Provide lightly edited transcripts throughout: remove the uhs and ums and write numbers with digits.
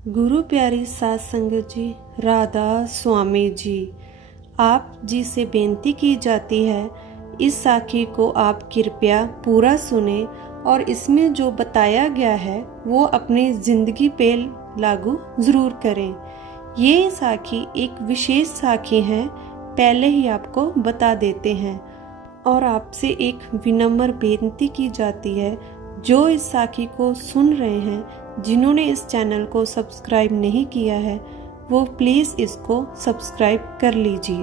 गुरु प्यारी साध संगत जी, राधा स्वामी जी, आप जी से बेनती की जाती है इस साखी को आप कृपया पूरा सुने और इसमें जो बताया गया है वो अपनी जिंदगी पे लागू जरूर करें। ये साखी एक विशेष साखी है, पहले ही आपको बता देते हैं। और आपसे एक विनम्र बेनती की जाती है, जो इस साखी को सुन रहे हैं, जिन्होंने इस चैनल को सब्सक्राइब नहीं किया है, वो प्लीज़ इसको सब्सक्राइब कर लीजिए।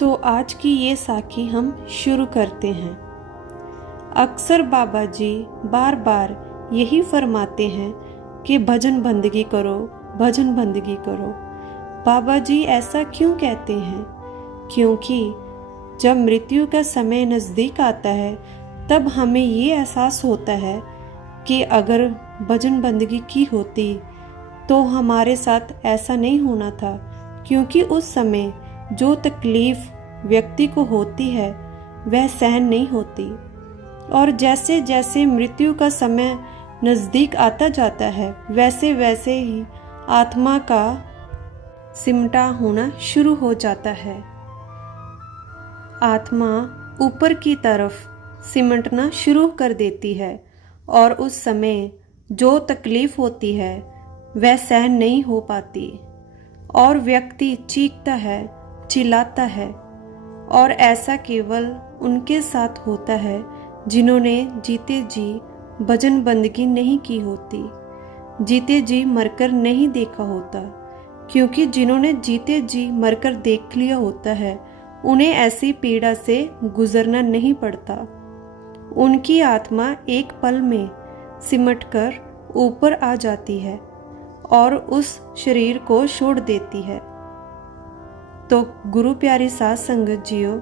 तो आज की ये साखी हम शुरू करते हैं। अक्सर बाबा जी बार बार यही फरमाते हैं कि भजन बंदगी करो, भजन बंदगी करो। बाबा जी ऐसा क्यों कहते हैं? क्योंकि जब मृत्यु का समय नज़दीक आता है तब हमें ये एहसास होता है कि अगर भजन बंदगी की होती तो हमारे साथ ऐसा नहीं होना था। क्योंकि उस समय जो तकलीफ व्यक्ति को होती है वह सहन नहीं होती, और जैसे जैसे मृत्यु का समय नज़दीक आता जाता है वैसे वैसे ही आत्मा का सिमटा होना शुरू हो जाता है। आत्मा ऊपर की तरफ सिमटना शुरू कर देती है और उस समय जो तकलीफ होती है वह सहन नहीं हो पाती और व्यक्ति चीखता है, चिल्लाता है। और ऐसा केवल उनके साथ होता है जिन्होंने जीते जी भजन बंदगी नहीं की होती, जीते जी मरकर नहीं देखा होता। क्योंकि जिन्होंने जीते जी मरकर देख लिया होता है उन्हें ऐसी पीड़ा से गुजरना नहीं पड़ता। उनकी आत्मा एक पल में सिमटकर ऊपर आ जाती है और उस शरीर को छोड़ देती है। तो गुरु प्यारी साध संगत जियो,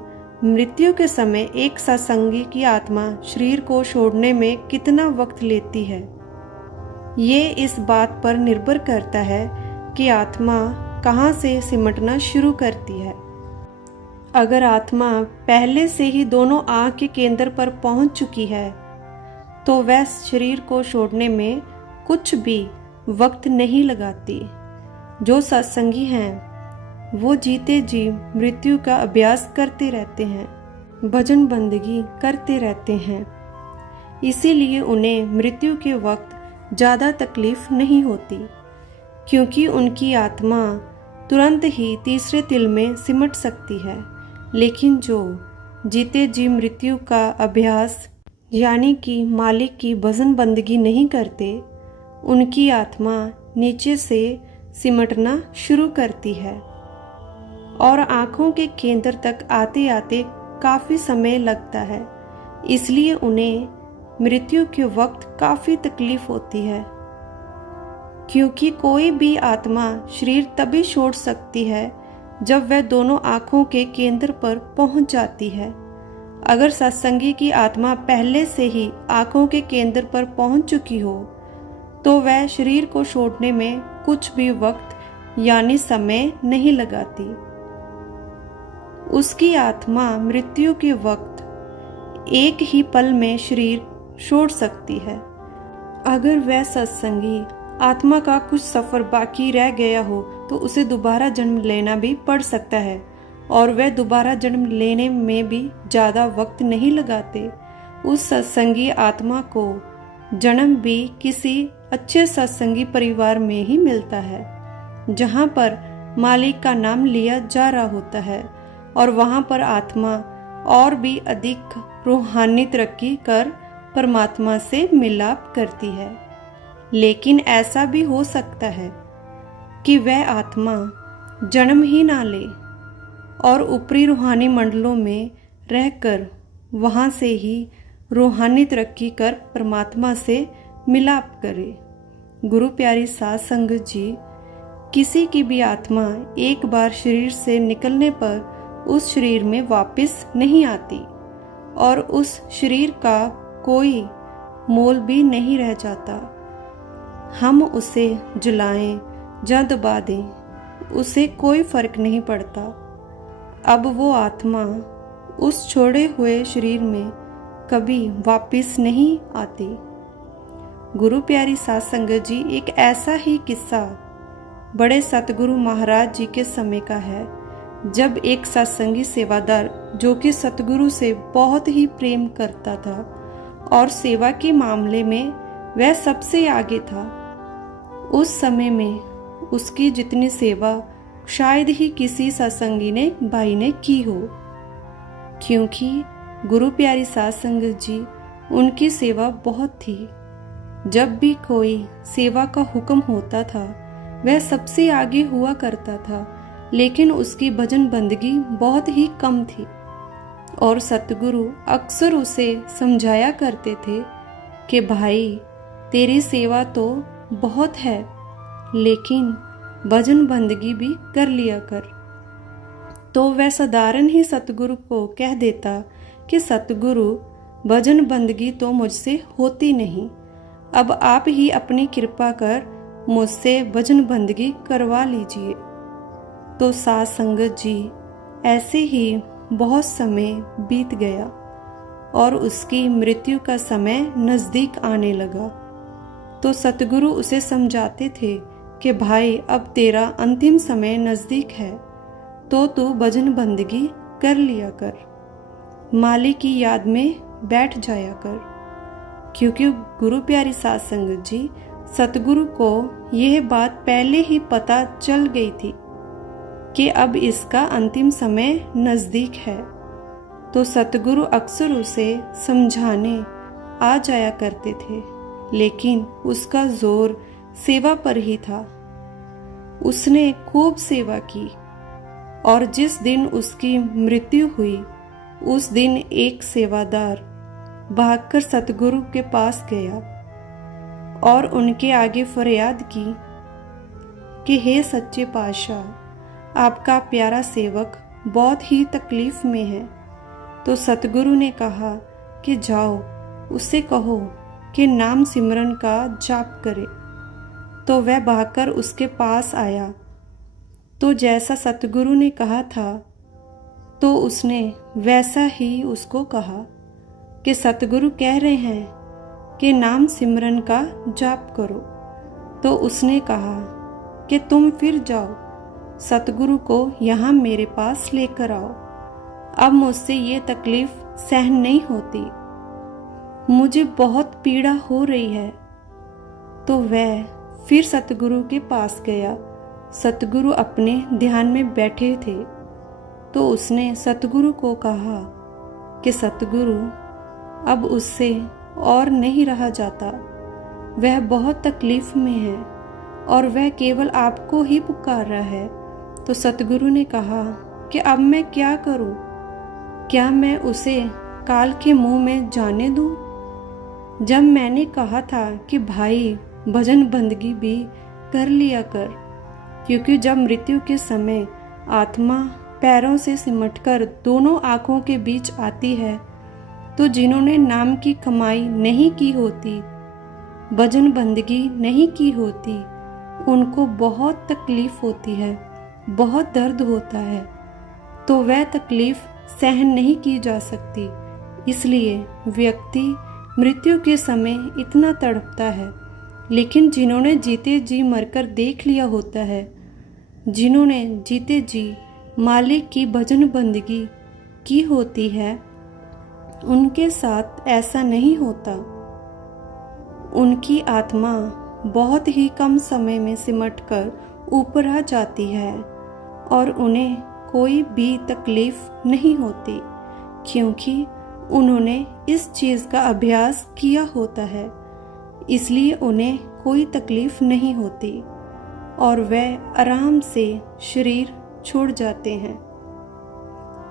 मृत्यु के समय एक सत्संगी की आत्मा शरीर को छोड़ने में कितना वक्त लेती है, ये इस बात पर निर्भर करता है कि आत्मा कहाँ से सिमटना शुरू करती है। अगर आत्मा पहले से ही दोनों आँख के केंद्र पर पहुँच चुकी है तो वह शरीर को छोड़ने में कुछ भी वक्त नहीं लगाती। जो सत्संगी हैं वो जीते जी मृत्यु का अभ्यास करते रहते हैं, भजन बंदगी करते रहते हैं। इसीलिए उन्हें मृत्यु के वक्त ज़्यादा तकलीफ नहीं होती, क्योंकि उनकी आत्मा तुरंत ही तीसरे तिल में सिमट सकती है। लेकिन जो जीते जी मृत्यु का अभ्यास यानी कि मालिक की भजन बंदगी नहीं करते, उनकी आत्मा नीचे से सिमटना शुरू करती है और आँखों के केंद्र तक आते आते काफ़ी समय लगता है। इसलिए उन्हें मृत्यु के वक्त काफ़ी तकलीफ होती है। क्योंकि कोई भी आत्मा शरीर तभी छोड़ सकती है जब वह दोनों आँखों के केंद्र पर पहुंच जाती है। अगर सत्संगी की आत्मा पहले से ही आँखों के केंद्र पर पहुंच चुकी हो तो वह शरीर को छोड़ने में कुछ भी वक्त यानी समय नहीं लगाती। उसकी आत्मा मृत्यु के वक्त एक ही पल में शरीर छोड़ सकती है। अगर वह सत्संगी आत्मा का कुछ सफ़र बाकी रह गया हो तो उसे दोबारा जन्म लेना भी पड़ सकता है, और वह दोबारा जन्म लेने में भी ज़्यादा वक्त नहीं लगाते। उस सत्संगी आत्मा को जन्म भी किसी अच्छे सत्संगी परिवार में ही मिलता है, जहाँ पर मालिक का नाम लिया जा रहा होता है, और वहाँ पर आत्मा और भी अधिक रूहानी तरक्की कर परमात्मा से मिलाप करती है। लेकिन ऐसा भी हो सकता है कि वह आत्मा जन्म ही ना ले और ऊपरी रूहानी मंडलों में रहकर वहाँ से ही रूहानी तरक्की कर परमात्मा से मिलाप करे। गुरु प्यारी साध संगत जी, किसी की भी आत्मा एक बार शरीर से निकलने पर उस शरीर में वापस नहीं आती और उस शरीर का कोई मोल भी नहीं रह जाता। हम उसे जलाएं या दबा दें, उसे कोई फर्क नहीं पड़ता। अब वो आत्मा उस छोड़े हुए शरीर में कभी वापस नहीं आती। गुरु प्यारी साध संगत जी, एक ऐसा ही किस्सा बड़े सतगुरु महाराज जी के समय का है, जब एक सत्संगी सेवादार जो कि सतगुरु से बहुत ही प्रेम करता था और सेवा के मामले में वह सबसे आगे था, उस समय में उसकी जितनी सेवा शायद ही किसी सत्संगी भाई ने की हो, क्योंकि गुरु प्यारी साध संगत जी उनकी सेवा बहुत थी। जब भी कोई सेवा का हुक्म होता था वह सबसे आगे हुआ करता था, लेकिन उसकी भजन बंदगी बहुत ही कम थी और सतगुरु अक्सर उसे समझाया करते थे कि भाई तेरी सेवा तो बहुत है, लेकिन भजन बंदगी भी कर लिया कर। तो वह साधारण ही सतगुरु को कह देता कि सतगुरु भजन बंदगी तो मुझसे होती नहीं, अब आप ही अपनी कृपा कर मुझसे भजन बंदगी करवा लीजिए। तो साध संगत जी ऐसे ही बहुत समय बीत गया और उसकी मृत्यु का समय नज़दीक आने लगा। तो सतगुरु उसे समझाते थे कि भाई अब तेरा अंतिम समय नज़दीक है, तो तू भजन बंदगी कर लिया कर, मालिक की याद में बैठ जाया कर। क्योंकि गुरु प्यारी साध संगत जी सतगुरु को यह बात पहले ही पता चल गई थी कि अब इसका अंतिम समय नज़दीक है। तो सतगुरु अक्सर उसे समझाने आ जाया करते थे, लेकिन उसका जोर सेवा पर ही था। उसने खूब सेवा की और जिस दिन उसकी मृत्यु हुई उस दिन एक सेवादार भागकर सतगुरु के पास गया और उनके आगे फरियाद की कि हे सच्चे पातशाह, आपका प्यारा सेवक बहुत ही तकलीफ में है। तो सतगुरु ने कहा कि जाओ उससे कहो कि नाम सिमरन का जाप करे। तो वह भागकर उसके पास आया। तो जैसा सतगुरु ने कहा था तो उसने वैसा ही उसको कहा कि सतगुरु कह रहे हैं कि नाम सिमरन का जाप करो। तो उसने कहा कि तुम फिर जाओ, सतगुरु को यहाँ मेरे पास लेकर आओ, अब मुझसे ये तकलीफ सहन नहीं होती, मुझे बहुत पीड़ा हो रही है। तो वह फिर सतगुरु के पास गया। सतगुरु अपने ध्यान में बैठे थे। तो उसने सतगुरु को कहा कि सतगुरु अब उससे और नहीं रहा जाता, वह बहुत तकलीफ में है और वह केवल आपको ही पुकार रहा है। तो सतगुरु ने कहा कि अब मैं क्या करूं? क्या मैं उसे काल के मुंह में जाने दूं? जब मैंने कहा था कि भाई भजन बंदगी भी कर लिया कर, क्योंकि जब मृत्यु के समय आत्मा पैरों से सिमटकर दोनों आंखों के बीच आती है, तो जिन्होंने नाम की कमाई नहीं की होती, भजन बंदगी नहीं की होती, उनको बहुत तकलीफ होती है, बहुत दर्द होता है। तो वह तकलीफ सहन नहीं की जा सकती, इसलिए व्यक्ति मृत्यु के समय इतना तड़पता है। लेकिन जिन्होंने जीते जी मरकर देख लिया होता है, जिन्होंने जीते जी मालिक की भजन बंदगी की होती है, उनके साथ ऐसा नहीं होता। उनकी आत्मा बहुत ही कम समय में सिमटकर ऊपर आ जाती है और उन्हें कोई भी तकलीफ नहीं होती, क्योंकि उन्होंने इस चीज़ का अभ्यास किया होता है, इसलिए उन्हें कोई तकलीफ नहीं होती और वह आराम से शरीर छोड़ जाते हैं।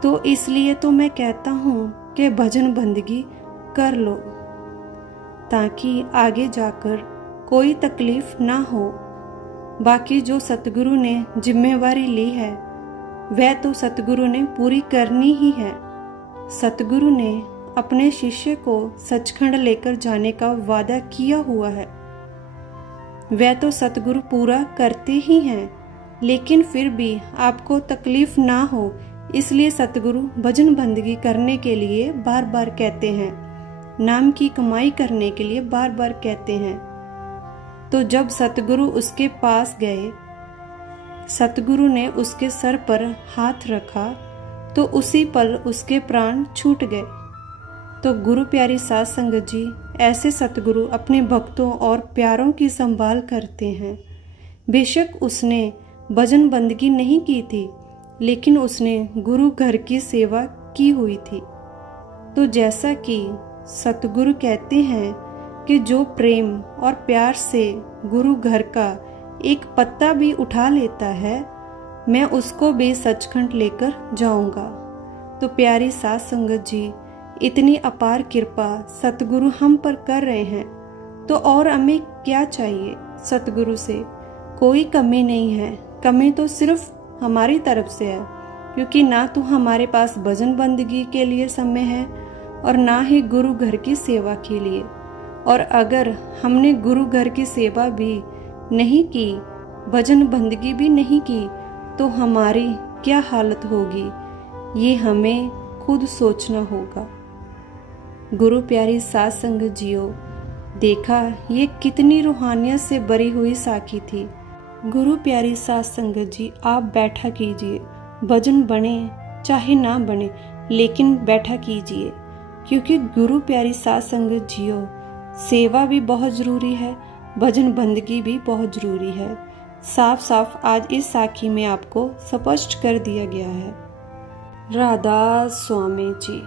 तो इसलिए तो मैं कहता हूँ कि भजन बंदगी कर लो, ताकि आगे जाकर कोई तकलीफ ना हो। बाकी जो सतगुरु ने जिम्मेवारी ली है वह तो सतगुरु ने पूरी करनी ही है। सतगुरु ने अपने शिष्य को सचखंड लेकर जाने का वादा किया हुआ है, वह तो सतगुरु पूरा करते ही हैं। लेकिन फिर भी आपको तकलीफ ना हो, इसलिए सतगुरु भजन बंदगी करने के लिए बार बार कहते हैं, नाम की कमाई करने के लिए बार बार कहते हैं। तो जब सतगुरु उसके पास गए सतगुरु ने उसके सर पर हाथ रखा तो उसी पल उसके प्राण छूट गए। तो गुरु प्यारी साध संगत जी, ऐसे सतगुरु अपने भक्तों और प्यारों की संभाल करते हैं। बेशक उसने भजन बंदगी नहीं की थी, लेकिन उसने गुरु घर की सेवा की हुई थी। तो जैसा कि सतगुरु कहते हैं कि जो प्रेम और प्यार से गुरु घर का एक पत्ता भी उठा लेता है, मैं उसको भी सचखंड लेकर जाऊंगा। तो प्यारी साध संगत जी, इतनी अपार कृपा सतगुरु हम पर कर रहे हैं, तो और हमें क्या चाहिए। सतगुरु से कोई कमी नहीं है, कमी तो सिर्फ हमारी तरफ से है, क्योंकि ना तो हमारे पास भजन बंदगी के लिए समय है और ना ही गुरु घर की सेवा के लिए। और अगर हमने गुरु घर की सेवा भी नहीं की, भजन बंदगी भी नहीं की, तो हमारी क्या हालत होगी, ये हमें खुद सोचना होगा। गुरु प्यारी साध संगत जियो, देखा ये कितनी रूहानियत से भरी हुई साखी थी। गुरु प्यारी साध संगत जी, आप बैठा कीजिए, भजन बने चाहे ना बने, लेकिन बैठा कीजिए, क्योंकि गुरु प्यारी साध संगत जियो, सेवा भी बहुत ज़रूरी है, भजन बंदगी भी बहुत ज़रूरी है। साफ साफ आज इस साखी में आपको स्पष्ट कर दिया गया है। राधा स्वामी जी।